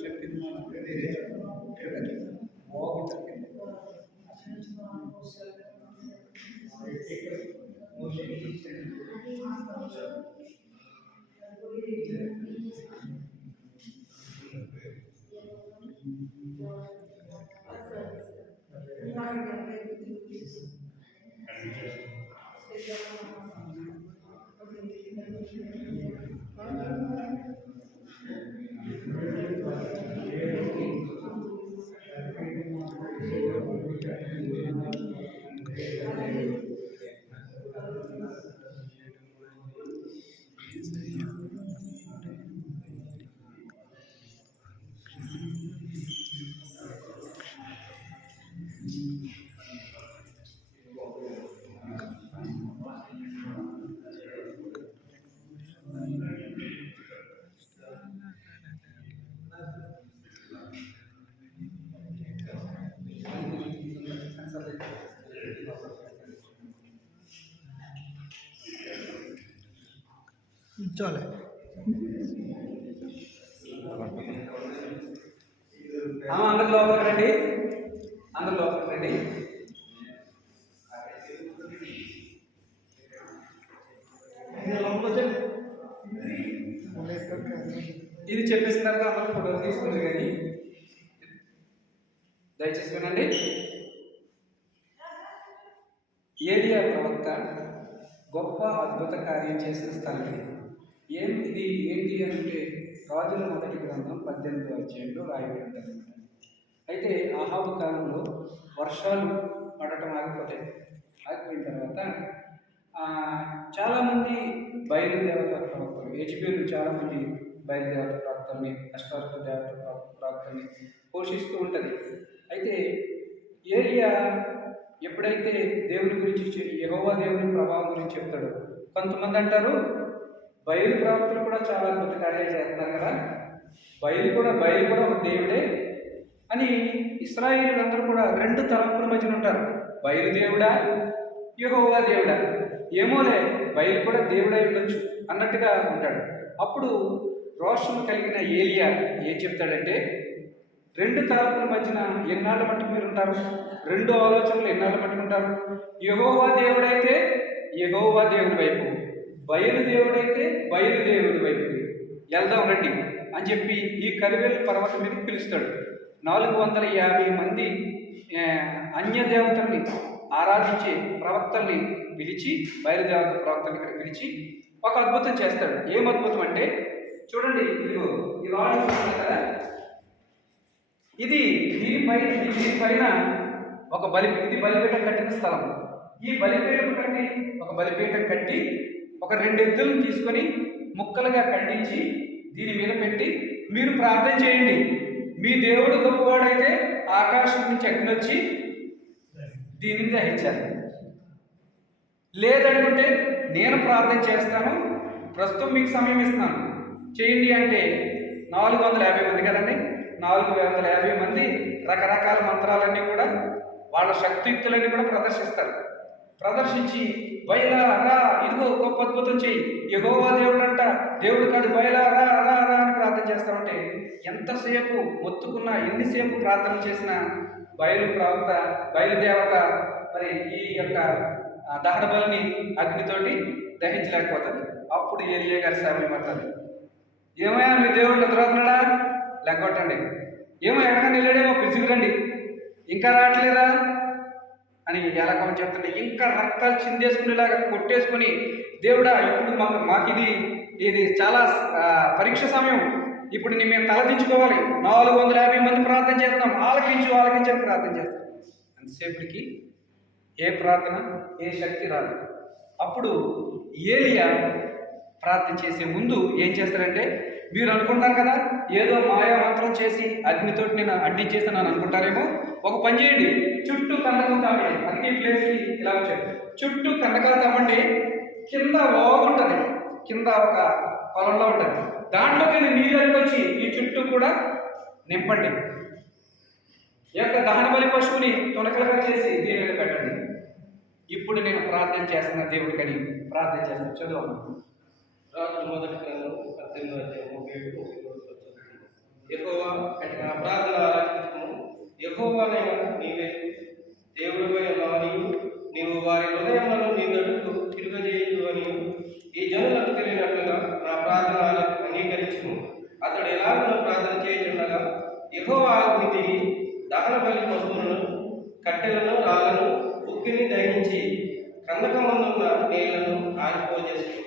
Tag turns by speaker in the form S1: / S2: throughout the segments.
S1: చెప్పింది మనం వేరే బాగుంటుంది
S2: চলে
S1: అందరు లోపలికి రండి అందరు లోపలికి రండి ఇది చెప్పేసిన తర్వాత అందరూ ఫోటో తీసుకుంది కానీ. దయచేసి వినండి. ఏలియా ప్రవక్త గొప్ప అద్భుత కార్యం చేసిన స్థలం ఇది. ఏం ఇది ఏంటి అంటే రాజుల మొదటి గ్రంథం పద్దెనిమిదో అధ్యాయంలో రాయబడి అయితే ఆహాబు కాలంలో వర్షాలు పడటం ఆగిపోతాయి ఆగిపోయిన తర్వాత చాలామంది బయలుదేవత ప్రవక్తలు హెచ్పిలు చాలామంది బయలుదేవత ప్రవక్తల్ని అష్టార్థ దేవత ప్ర- పోషిస్తూ ఉంటుంది. అయితే ఏరియా ఎప్పుడైతే దేవుని గురించి యహోవా దేవుని ప్రభావం గురించి చెప్తాడో కొంతమంది అంటారు బయలు ప్రవక్తలు కూడా చాలా అద్భుత కార్యాలు చేస్తున్నారు కదా. బయలు కూడా బయలు కూడా ఒక దేవుడే అని ఇస్రాయేలీలందరూ కూడా రెండు తలంపుల మధ్యన ఉంటారు. బయలు దేవుడా? యహోవా దేవుడా? ఏమోలే బయలు కూడా దేవుడై ఉండొచ్చు అన్నట్టుగా ఉంటాడు. అప్పుడు రోషం కలిగిన ఏలియా ఏం చెప్తాడంటే రెండు తరపుల మధ్యన ఎన్నాళ్ళ మట్టుకు మీరు ఉంటారు? రెండు ఆలోచనలు ఎన్నాళ్ళ మట్టుకు ఉంటారు? యహోవా దేవుడైతే యెహోవా దేవుడి వైపు. బయలు దేవుడైతే వైపు వెళ్దాం రండి అని చెప్పి ఈ కరివేలు పర్వతం మీద పిలుస్తాడు. నాలుగు వందల యాభై మంది అన్యదేవతల్ని ఆరాధించే ప్రవక్తల్ని పిలిచి బయలుదేవత ప్రవక్తల్ని ఇక్కడ పిలిచి ఒక అద్భుతం చేస్తాడు. ఏం అద్భుతం అంటే చూడండి ఇదిగో ఈ రాళ్ళు కదా? ఇది దీనిపై దీనిపైన ఒక బలి ఇది బలిపీఠం కట్టిన స్థలం. ఈ బలిపీఠం కట్టి ఒక బలిపీఠం కట్టి ఒక రెండు ఎద్దులను తీసుకొని ముక్కలుగా ఖండించి దీని మీద పెట్టి మీరు ప్రార్థన చేయండి. మీ దేవుడు గొప్పవాడైతే ఆకాశం నుంచి అగ్ని వచ్చి దీనిని దహించాలి లేదనుకుంటే నేను ప్రార్థన చేస్తాను. ప్రస్తుతం మీకు సమయం ఇస్తున్నాను. చేయండి అంటే నాలుగు వందల యాభై మంది కదండి? నాలుగు వందల యాభై మంది రకరకాల మంత్రాలన్నీ కూడా వాళ్ళ శక్తియుక్తులన్నీ కూడా ప్రదర్శిస్తారు. ప్రదర్శించి బయలా రా ఇదిగో గొప్ప అద్భుతం చేయి యహోవా దేవుడు అంట దేవుడు కాదు బయలా రా రా రా అని ప్రార్థన చేస్తామంటే ఎంతసేపు మొత్తుకున్నా ఎన్నిసేపు ప్రార్థన చేసినా బయలు ప్రవక్త బయలుదేవత మరి ఈ యొక్క దహన బలిని అగ్నితోటి దహించలేకపోతుంది అప్పుడు ఏలియా గారి సమయం పడుతుంది ఏమయ్యా మీ దేవుడు నిద్రపోతున్నాడా? లెక్కొట్టండి ఏమో ఎక్కడికైనా వెళ్ళాడేమో పిలుచుకురండి. ఇంకా రావట్లేదా? అని ఎలాగో చెప్తుంటే ఇంకా రక్తాలు చిందేసుకునేలాగా కొట్టేసుకొని దేవుడా ఇప్పుడు మాకు మాకు ఇది ఇది చాలా పరీక్ష సమయం. ఇప్పుడు నీ మేము తలదించుకోవాలి నాలుగు వందల యాభై మంది ప్రార్థన చేస్తున్నాం. ఆలకించు ఆలకించని ప్రార్థన చేస్తాం అంతసేపటికి ఏ ప్రార్థన? ఏ శక్తి రాదు. అప్పుడు ఏలియా ప్రార్థన చేసే ముందు ఏం చేస్తారంటే మీరు అనుకుంటారు కదా ఏదో మాయా మంత్రం చేసి అగ్నితోటి నేను అడ్డించేసాను అనుకుంటారేమో? ఒక పని చేయండి. చుట్టూ కందకం తామండి అగ్ని ప్లేస్కి ఇలా వచ్చాడు చుట్టూ కందకాలు తామండి కింద బాగుంటుంది కింద ఒక పొలంలో ఉంటుంది. దాంట్లోకి నీళ్ళు వచ్చి ఈ చుట్టూ కూడా నింపండి. ఈ యొక్క దహన బలి పశువుని తునకలుగా చేసి దీని మీద పెట్టండి. ఇప్పుడు నేను ప్రార్థన చేస్తున్న దేవుడికని ప్రార్థన చేస్తాను చదువు
S3: రాజు మొదటి గ్రంథం పద్దెనిమిది అధ్యాయం ముప్పై ఏడు ముప్పై మూడు వచనాలు. యెహోవా అటు నా నీవే. దేవుడిపై నీవు. నీవు వారి హృదయములను నీ దడుకు తిరుగజేయు అని ఈ జనులకు తెలియనట్లుగా నా ప్రార్థన అంగీకరించుము. అతడు ఎలాగో ప్రార్థన చేయుచుండగా యెహోవా ఆజ్ఞ తిరిగి దహన బలి పశువులను కట్టెలను రాళ్ళను ఉక్కిని దహించి కందకమందున్న నీళ్ళను ఆగిపోజేసి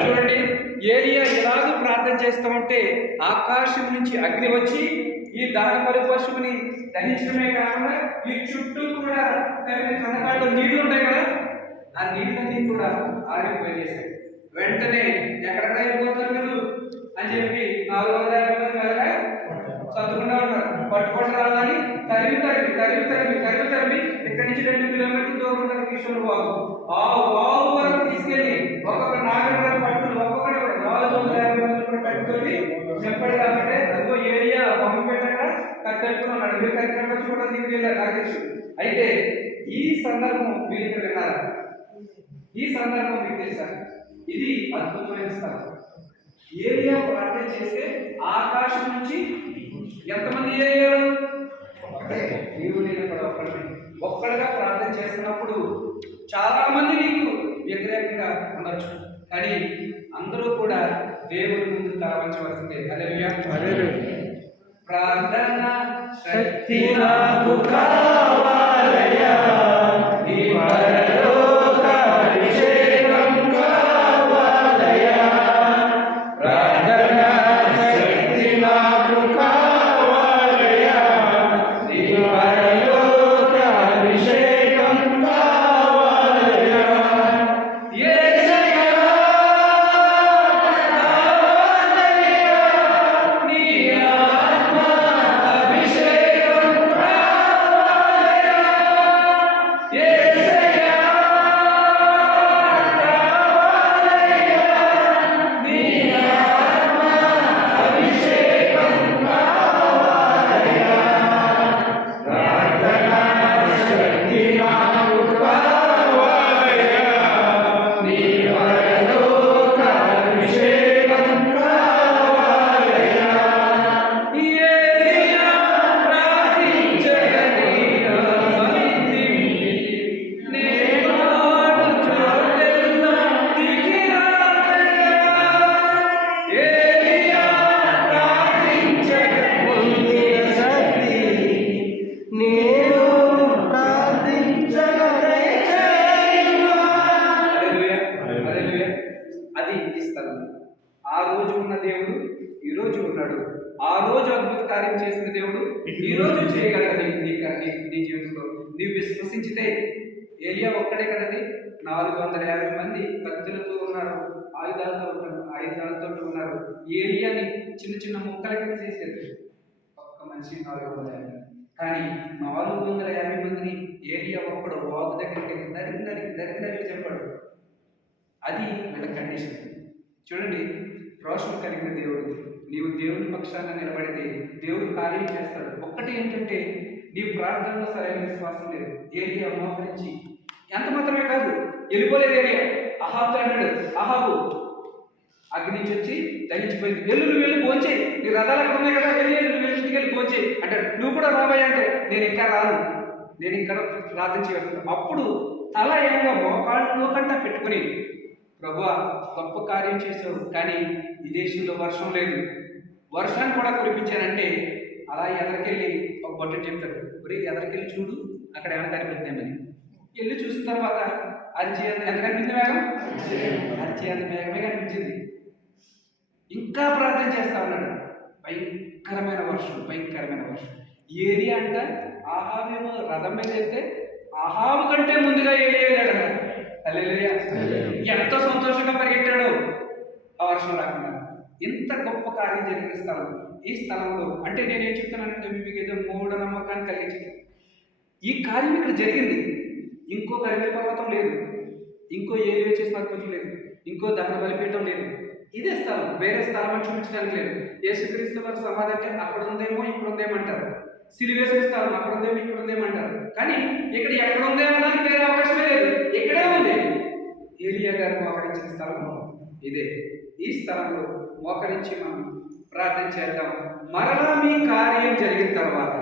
S1: చూడండి ఏలియా ఎలాగో ప్రార్థన చేస్తామంటే ఆకాశం నుంచి అగ్ని వచ్చి ఈ దాన పరి పశువుని దహించడమే కాకుండా ఈ చుట్టూ కూడా కనకాళ్ళు నీళ్ళు ఉంటాయి కదా? ఆ నీళ్ళన్నీ కూడా ఆరిపోయేసాయి వెంటనే ఎక్కడికి వెళ్ళిపోతారు మీరు? అని చెప్పి నాలుగు వందల యాభై మంది వెళ్ళగా చదువుకుంటా ఉంటారు. పట్టుబడి రావాలని తరిమి తరిమి తరిమి తరిమి తరిమి తరిమి ఇక్కడి నుంచి రెండు కిలోమీటర్ల దూరం ఉంటుంది వాళ్ళు ఆ వాల్ వరకు తీసుకెళ్ళి ఒక్కొక్క నాగరికత పట్టులు ఒక్కొక్కటి నాలుగు వందల యాభై మంది కూడా కట్టుకొని చెప్పడి కాబట్టి అదిగో ఏరియా బొమ్మ పెట్టాక కట్టెట్టుకుని మీరు కట్టినప్పుడు వచ్చి కూడా దీనికి వెళ్ళారు నాకు తెలుసు అయితే ఈ సందర్భం మీరు ఇక్కడ విన్నారా? ఈ సందర్భం మీకు తెలుసా? ఇది అద్భుతమైన స్థలం. ఏరియా ప్రార్థన చేస్తే ఆకాశం నుంచి ఎంతమంది ఏరియాలు? ఒక్కడే నీవు నేను కూడా ఒక్కడే ఒక్కడగా ప్రార్థన చేస్తున్నప్పుడు చాలా మంది నీకు వ్యతిరేకంగా ఉండొచ్చు. కానీ అందరూ కూడా దేవుని ముందు తలవంచవలసిందే. అదే ఏలియా ఒక్కడే కదండి. నాలుగు వందల యాభై మంది కత్తులతో ఉన్నారు ఆయుధాలతో ఉన్నారు ఆయుధాలతో ఉన్నారు. ఏరియాని చిన్న చిన్న ముక్కల కింద చేసేది ఒక్క మనిషి నాలుగు వందల యాభై. కానీ నాలుగు వందల యాభై మందిని ఏరియా ఒక్కడు వాగు దగ్గరికి నరికి నరికి నరికి నరికి చెప్పాడు. అది వీళ్ళ కండిషన్. చూడండి రోషం కలిగిన దేవుడు. నీవు దేవుని పక్షాన నిలబడితే దేవుడు కార్యం చేస్తాడు. ఒక్కటి ఏంటంటే నీ ప్రార్థనలో సరైన విశ్వాసం లేదు. ఏరియా మోకరించి ఎంత మాత్రమే కాదు వెళ్ళిపోలేదు ఏరియా అహాబ్ అన్నాడు అహాబు అగ్ని నుంచి వచ్చి దహించిపోయింది. వెళ్ళు నువ్వు వెళ్ళి పోంచే నీ రథాలు అక్కడ ఉన్నాయి కదా వెళ్ళి నువ్వు వెళ్ళి ఇంటికి వెళ్ళి పోంచే అంటాడు. నువ్వు కూడా రాబోయే అంటే నేను ఇంకా రాను. నేను ఇంకా ప్రార్థన చేయగలను అప్పుడు తల ఏమో మోకాళ్ళలో కంట పెట్టుకుని ప్రభు గొప్ప కార్యం చేశావు కానీ ఈ దేశంలో వర్షం లేదు. వర్షాన్ని కూడా కురిపించానంటే అలా ఎదరికెళ్ళి ఒక బొట్టు చెప్తాడు. ఒరే ఎదరికెళ్ళి చూడు అక్కడ ఏమైనా కనిపిద్దామని వెళ్ళి చూసిన తర్వాత అరిచి ఎంత కనిపించింది మేఘం? అరిచి అంత మేఘమే కనిపించింది. ఇంకా ప్రార్థన చేస్తా ఉన్నాడు. భయంకరమైన వర్షం భయంకరమైన వర్షం. ఏరియా అంట ఆహావేమో రథం మీద వెళ్తే ఆహావు కంటే ముందుగా ఏరియాడంట హల్లెలూయా. ఎంతో సంతోషంగా పరిగెట్టాడు ఆ వర్షం రాకుండా. ఇంత గొప్ప కార్యం జరిగిన స్థలం. ఈ స్థలంలో అంటే నేను ఏం చెప్తున్నానంటే మీకు ఏదో మూఢ నమ్మకాన్ని కలిగించింది. ఈ కార్యం ఇక్కడ జరిగింది. ఇంకో కరివేల పర్వతం లేదు. ఇంకో ఏ చేసిన పర్వతం లేదు. ఇంకో దహన బలిపీఠం లేదు. ఇదే స్థలం వేరే స్థలం అని చూపించడానికి లేదు. యేసుక్రీస్తు వారి సమాధి అంటే అక్కడ ఉందేమో ఇక్కడ ఉందేమో అంటారు. సిలివేసిన స్థలం అక్కడ ఉందేమో ఇక్కడ ఉందేమో అంటారు. కానీ ఇక్కడ ఎక్కడ ఉందేమో అనడానికి వేరే అవకాశమే లేదు. ఇక్కడే ఉంది. ఏలియా గారు మోకరించిన స్థలం ఇదే. ఈ స్థలంలో మోకరించి మనం ప్రార్థన చేద్దాం. మరలా మీ కార్యం జరిగిన తర్వాత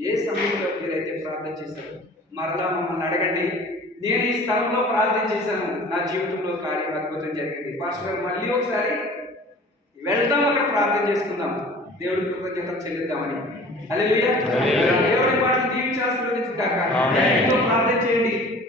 S1: ఏ సమయంలో మీరైతే ప్రార్థన చేశారో? మరలా మమ్మల్ని అడగండి. నేను ఈ స్థలంలో ప్రార్థన చేశాను. నా జీవితంలో కార్యం అద్భుతం జరిగింది. పాస్టర్ మళ్ళీ ఒకసారి వెళ్దాం అక్కడ ప్రార్థన చేసుకుందాం. దేవుడి కృతజ్ఞతలు చెల్లిద్దామని. అలెలుయ్య దేవుడి మాటలు దీవించి ఆశీర్వదించుగాక.
S2: ఆమేన్.
S1: ఎంతో ప్రార్థన చేయండి.